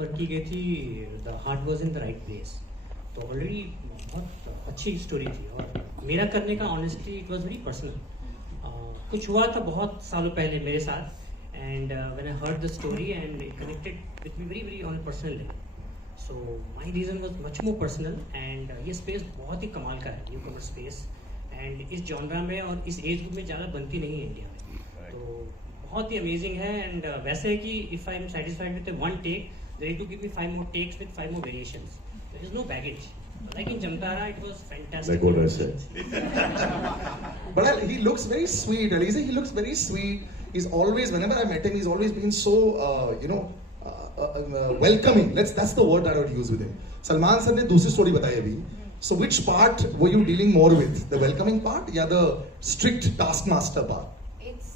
Offer की गई थी the heart was in the right place, तो ऑलरेडी बहुत अच्छी स्टोरी थी और मेरा करने का honestly it was very personal. कुछ हुआ था बहुत सालों पहले मेरे साथ and when I heard the story and it connected with me very very on a personal level. So my reason was much more personal and ये स्पेस बहुत ही कमाल का है, न्यू कमर स्पेस, एंड इस जॉनरा में और इस age group में ज़्यादा बनती नहीं है इंडिया में, तो बहुत ही अमेजिंग है. एंड वैसे है कि if I am satisfied with one take, they need to give me 5 more takes with 5 more variations. There is no baggage. Like in Jamtara, it was fantastic. Like what I said. But he looks very sweet. Alizeh, he looks very sweet. He's always, whenever I met him, he's always been so, welcoming. That's the word that I would use with him. Salman sir ने दूसरी story बताई अभी. So which part were you dealing more with? The welcoming part, या the strict taskmaster part? It's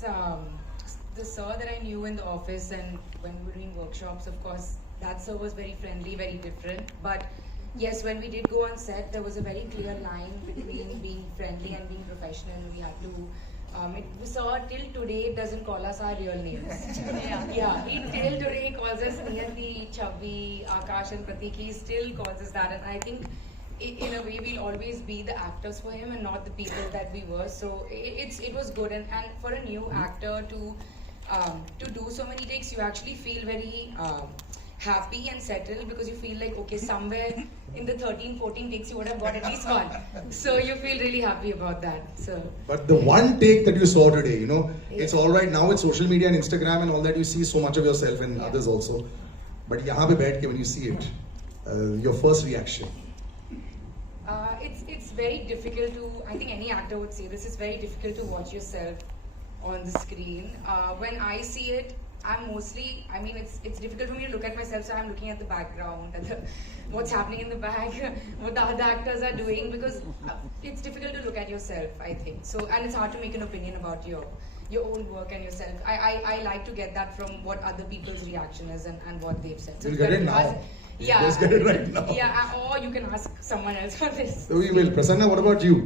the sir that I knew in the office, and when we were doing workshops, of course, that sir was very friendly, very different. But yes, when we did go on set, there was a very clear line between being friendly and being professional. We had to. Sir till today doesn't call us our real names. Yeah. He till today calls us Niyati, Chavi, Akash, and Pratik. He still calls us that, and I think, in a way, we'll always be the actors for him and not the people that we were. So it was good, and for a new actor to do so many takes, you actually feel very happy and settled, because you feel like, okay, somewhere in the 13-14 takes you would have got at least one. So you feel really happy about that. So. But the one take that you saw today, it's all right now with social media and Instagram and all that, you see so much of yourself and others also. But यहाँ पे बैठ के when you see it, your first reaction. It's very difficult to, I think any actor would say this, it's very difficult to watch yourself on the screen. When I see it, I'm mostly, it's difficult for me to look at myself, so I'm looking at the background and what's happening in the back, what the other actors are doing, because it's difficult to look at yourself, I think. So, and it's hard to make an opinion about your own work and yourself. I like to get that from what other people's reaction is and what they've said. So you'll get it now. Yeah. Just get it right now. Yeah, or you can ask someone else for this. So we will. Prasanna, what about you?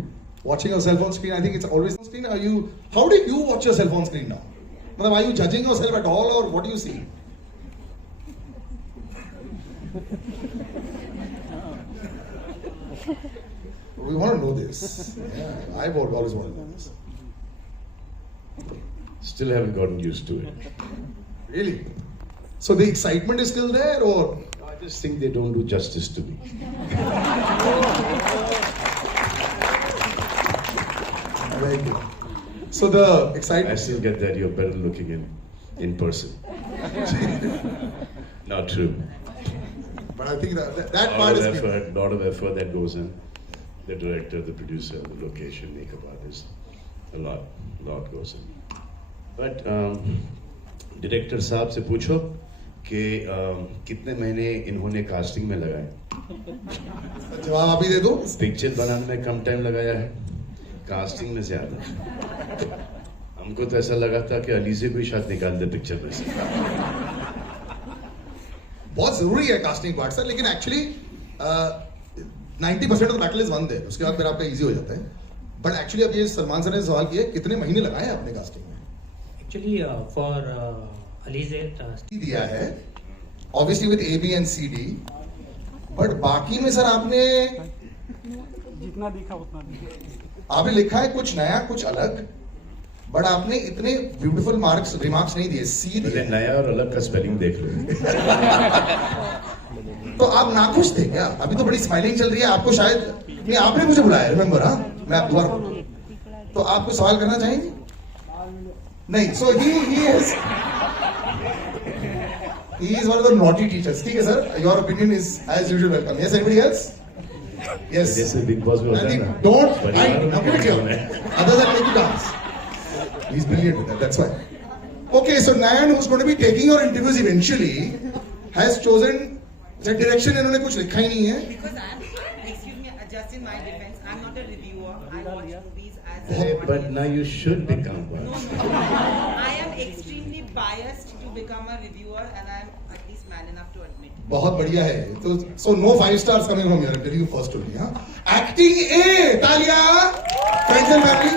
Watching yourself on screen, I think it's always on screen. How do you watch yourself on screen now? Are you judging yourself at all, or what do you see? We want to know this. Yeah, I've always wanted to know this. Still haven't gotten used to it. Really? So the excitement is still there, or? I just think they don't do justice to me. Very good. So the excitement. I still get that you're better looking in person. Not true. But I think that part is lot of effort that goes in. The director, the producer, the location, makeup artist, a lot goes in. But director साहब से पूछो कि कितने महीने इन्होंने casting में लगाए. जवाब आप ही दे दो. पिक्चर बनाने में कम टाइम लगाया है, कास्टिंग में ज्यादा. हमको तो ऐसा लगा था कि अलीज़े को ही शायद निकाल दे पिक्चर में से. बहुत जरूरी है कास्टिंग पार्ट सर, लेकिन actually 90% of the battle is won there, उसके बाद फिर आपका इजी हो जाता है. बट एक्चुअली अब ये सलमान सर ने सवाल किया, कितने महीने लगाए हैं आपने कास्टिंग में? एक्चुअली फॉर अलीज़े दिया है obviously with AB and CD, but बाकी में सर आपने जितना दिखा उतना दिखा. आपने लिखा है कुछ नया कुछ अलग, बट आपने इतने ब्यूटीफुल रिमार्क्स नहीं दिए. सी दिए. नया और अलग का स्पेलिंग देख लो. तो आप नाखुश थे क्या? अभी तो बड़ी स्माइलिंग चल रही है. आपको शायद नहीं, आपने मुझे बुलाया, रिमेंबर? हाँ, मैं आप दोबारा. तो आप कुछ सवाल करना चाहेंगे? नहीं. सो he is one of the naughty teachers. ठीक है sir, your opinion is as usual welcome. Yes, anybody else? Yes. जैसे बिग बॉस में होता है ना. Don't fight. Now give it here. Others are making dance. He's brilliant with that. That's why. Okay, so Nayan, who's going to be taking your interviews eventually, has chosen the direction. इन्होंने कुछ लिखा ही नहीं है. Because excuse me, just in my defense, I'm not a reviewer. I watch movies as a But now you should become one. No. I am extremely biased to become a reviewer, and I'm at least man enough to admit it. बहुत बढ़िया है. तो so no 5 stars coming from here. I'm telling you first only. हाँ. Acting A, Talya. Friends and family.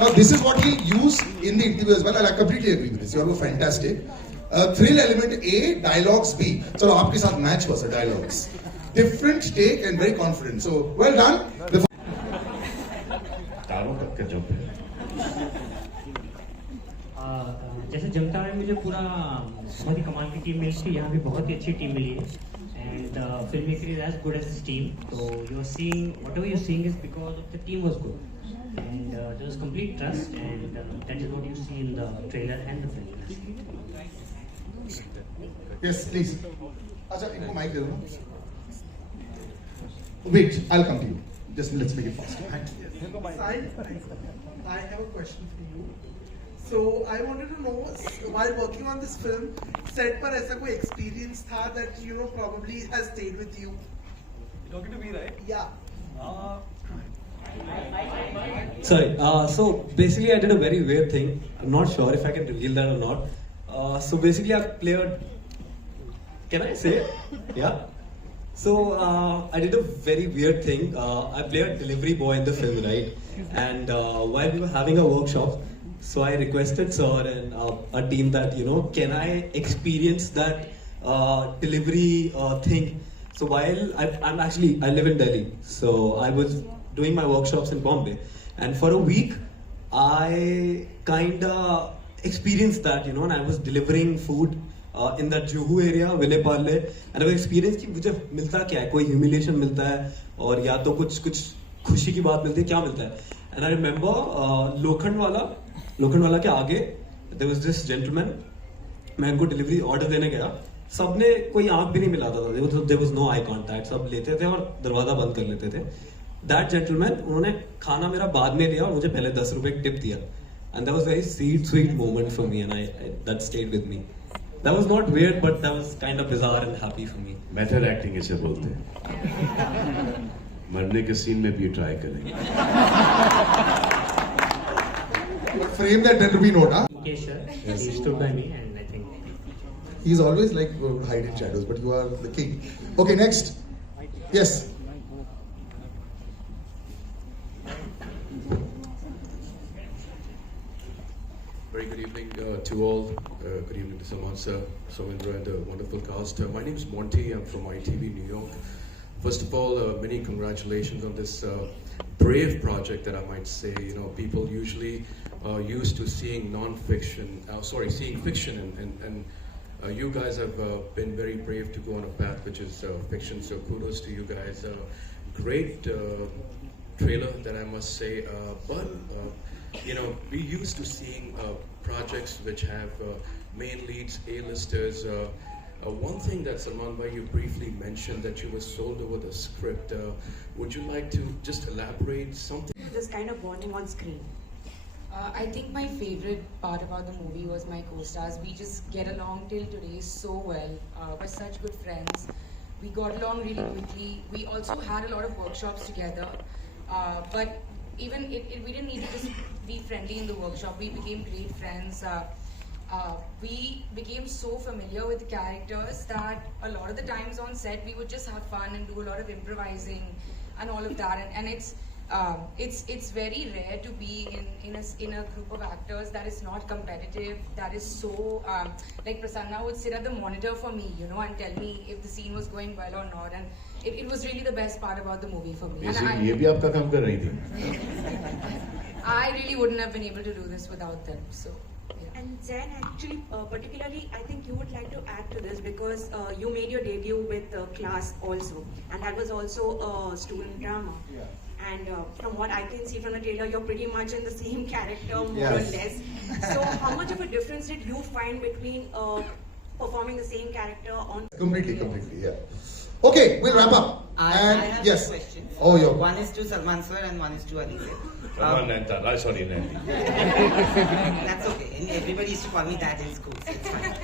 Now this is what he used in the interview as well, and I completely agree with this. You all were fantastic. Thrill element A, dialogues B. चलो आपके साथ match हुआ sir dialogues. Different take and very confident. So well done. तारों तक का jump है. जैसे जमता है मुझे पूरा बहुत ही कमाल की टीम मिली थी. यहाँ भी बहुत ही अच्छी टीम मिली है. And filmmaker is as good as his team. So you are seeing whatever you're seeing is because of the team was good. And there was complete trust, and that is what you see in the trailer and the film. Yes, please. अच्छा इनको mic दे दो ना. Wait, I'll come to you. Just let's make it fast. I have a question for you. So I wanted to know, while working on this film, set पर ऐसा कोई experience था that you know probably has stayed with you? You're talking to me, right? Yeah. Sorry. So basically, I did a very weird thing. I'm not sure if I can reveal that or not. So basically, I played. Can I say it? Yeah. So I did a very weird thing. I played a delivery boy in the film, right? And while we were having a workshop, so I requested sir and a team that can I experience that delivery thing. So while I live in Delhi, so I was doing my workshops in Bombay, and for a week I kinda experienced that, and I was delivering food in that Juhu area, Vileparle, and I experienced कि मुझे मिलता क्या है, कोई humiliation मिलता है और या तो कुछ खुशी की बात मिलती है, क्या मिलता है. And I remember लोखंड वाला के आगे there was this gentleman. मैं उनको डिलीवरी ऑर्डर देने गया, सबने कोई आंख भी नहीं मिलाता था. There was no eye contact. सब लेते थे और दरवाजा बंद कर लेते थे. That gentleman, उन्होंने खाना मेरा बाद में लिया और मुझे पहले 10 रुपए टिप दिया. And that was a very sweet moment for me, and I that stayed with me. That was not weird, but that was kind of bizarre and happy for me. Method acting इसे बोलते हैं. मरने के scene में भी try करेंगे. Frame that there to be note, huh? Yes, sir. He stood by me, and I think He's always like hide in shadows, but you are the king. Okay, next. Yes. Very good evening to all. Good evening to Salman sir, Soindra, and the wonderful cast. My name is Monty. I'm from ITV New York. First of all, many congratulations on this brave project that I might say. People usually used to seeing seeing fiction, and you guys have been very brave to go on a path which is fiction. So kudos to you guys. Great trailer, that I must say. But we used to seeing projects which have main leads, A-listers. One thing that Salman bhai, you briefly mentioned that you were sold over the script. Would you like to just elaborate something? This kind of bonding on screen. I think my favorite part about the movie was my co-stars. We just get along till today so well. We're such good friends. We got along really quickly. We also had a lot of workshops together. But even we didn't need to just be friendly in the workshop. We became great friends. We became so familiar with the characters that a lot of the times on set we would just have fun and do a lot of improvising and all of that. And it's very rare to be in a group of actors that is not competitive, that is so like Prasanna would sit at the monitor for me, and tell me if the scene was going well or not, and it was really the best part about the movie for me. Basically ये भी आपका काम कर रही थी. I really wouldn't have been able to do this without them. So. Yeah. And Zen, actually, particularly, I think you would like to add to this because you made your debut with Class also, and that was also a student drama. Yeah. And from what I can see from the trailer, you're pretty much in the same character, more or less. So, how much of a difference did you find between performing the same character on? Completely, yeah. Okay, we'll wrap up. I have yes. two questions. Oh, your. One is to Salman sir and one is to Alizeh. Sorry, Nanti. That's okay. And everybody used to call me that in school, so it's fine.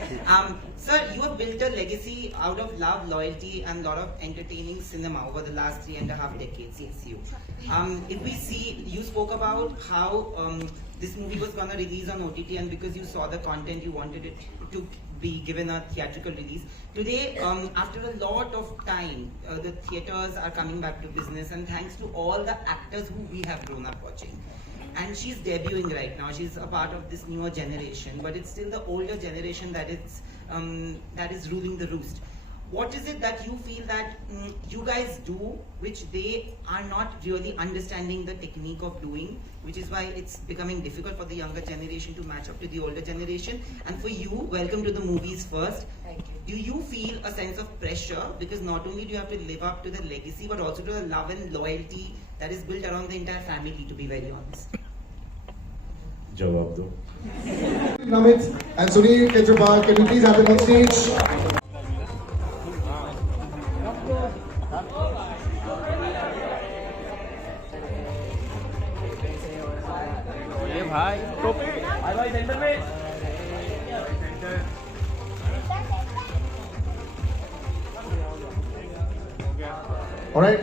Sir, you have built a legacy out of love, loyalty, and a lot of entertaining cinema over the last 3.5 decades. Yes, you. If we see, you spoke about how this movie was going to release on OTT, and because you saw the content, you wanted it to be given a theatrical release. Today, after a lot of time, the theatres are coming back to business, and thanks to all the actors who we have grown up watching. And she's debuting right now. She's a part of this newer generation, but it's still the older generation that is that is ruling the roost. What is it that you feel that you guys do which they are not really understanding the technique of doing, which is why it's becoming difficult for the younger generation to match up to the older generation? And for you, welcome to the movies first. Thank you. Do you feel a sense of pressure because not only do you have to live up to the legacy but also to the love and loyalty that is built around the entire family, to be very honest? Jawab do. Namit and Sunil Kejriwal, can you please have them on stage? भाई टोपी भाई centre में Alright,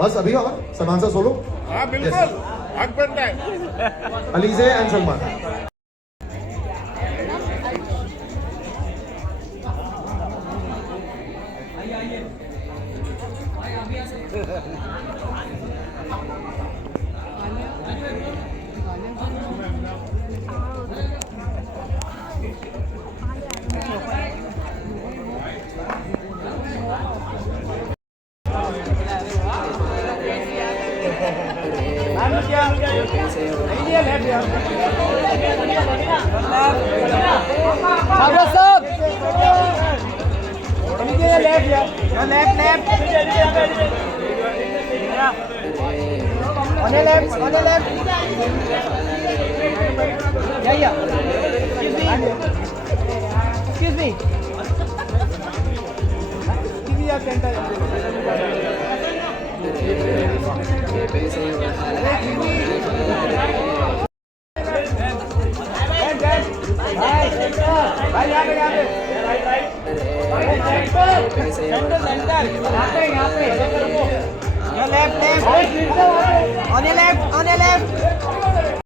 बस अभी और Salman sir solo. हाँ बिल्कुल हक बनता है. Alizeh and Salman. Excuse me. Give me your center. Centre यहाँ पे